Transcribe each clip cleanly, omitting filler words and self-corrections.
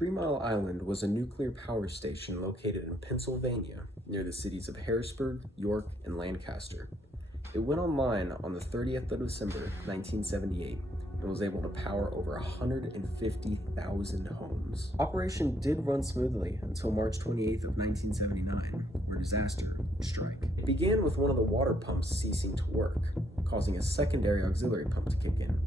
Three Mile Island was a nuclear power station located in Pennsylvania near the cities of Harrisburg, York, and Lancaster. It went online on the 30th of December, 1978, and was able to power over 150,000 homes. Operation did run smoothly until March 28th of 1979, where disaster would strike. It began with one of the water pumps ceasing to work, causing a secondary auxiliary pump to kick in.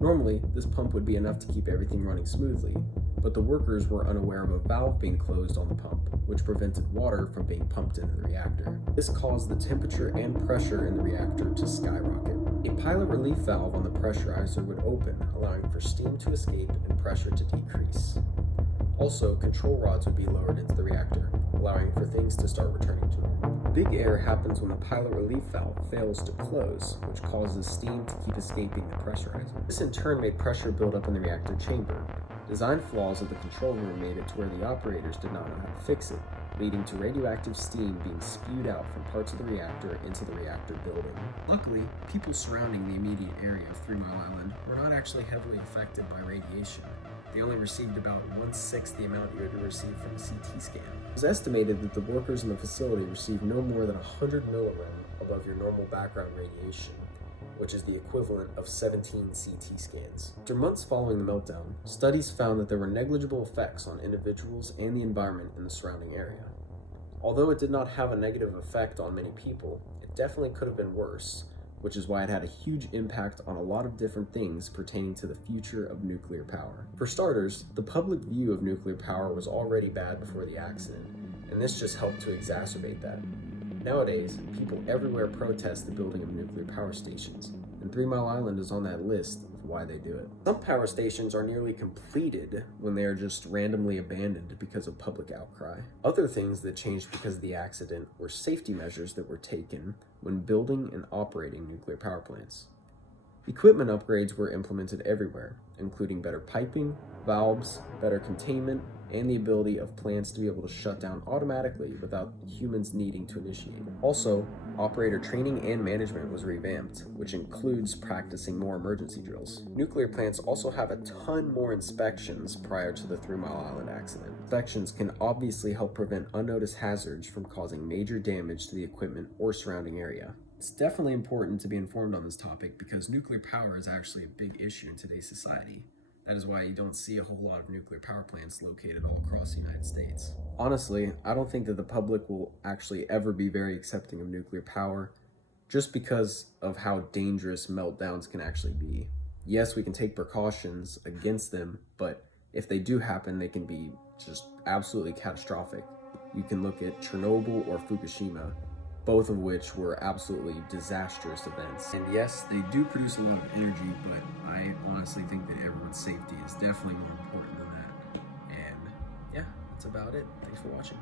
Normally, this pump would be enough to keep everything running smoothly, but the workers were unaware of a valve being closed on the pump, which prevented water from being pumped into the reactor. This caused the temperature and pressure in the reactor to skyrocket. A pilot relief valve on the pressurizer would open, allowing for steam to escape and pressure to decrease. Also, control rods would be lowered into the reactor, allowing for things to start returning to normal. Big air happens when the pilot relief valve fails to close, which causes steam to keep escaping the pressurizer. This in turn made pressure build up in the reactor chamber. Design flaws of the control room made it to where the operators did not know how to fix it, leading to radioactive steam being spewed out from parts of the reactor into the reactor building. Luckily, people surrounding the immediate area of 3 Mile Island were not actually heavily affected by radiation. They only received about 1/6 the amount you would receive from a CT scan. It was estimated that the workers in the facility received no more than 100 millirem above your normal background radiation, which is the equivalent of 17 CT scans. After months following the meltdown, studies found that there were negligible effects on individuals and the environment in the surrounding area. Although it did not have a negative effect on many people, it definitely could have been worse, which is why it had a huge impact on a lot of different things pertaining to the future of nuclear power. For starters, the public view of nuclear power was already bad before the accident, and this just helped to exacerbate that. Nowadays, people everywhere protest the building of nuclear power stations, and 3 Mile Island is on that list of why they do it. Some power stations are nearly completed when they are just randomly abandoned because of public outcry. Other things that changed because of the accident were safety measures that were taken when building and operating nuclear power plants. Equipment upgrades were implemented everywhere, including better piping, valves, better containment, and the ability of plants to be able to shut down automatically without humans needing to initiate it. Also, operator training and management was revamped, which includes practicing more emergency drills. Nuclear plants also have a ton more inspections prior to the 3 Mile Island accident. Inspections can obviously help prevent unnoticed hazards from causing major damage to the equipment or surrounding area. It's definitely important to be informed on this topic because nuclear power is actually a big issue in today's society. That is why you don't see a whole lot of nuclear power plants located all across the United States. Honestly, I don't think that the public will actually ever be very accepting of nuclear power just because of how dangerous meltdowns can actually be. Yes, we can take precautions against them, but if they do happen, they can be just absolutely catastrophic. You can look at Chernobyl or Fukushima, both of which were absolutely disastrous events. And yes, they do produce a lot of energy, but I honestly think that everyone's safety is definitely more important than that. And yeah, that's about it. Thanks for watching.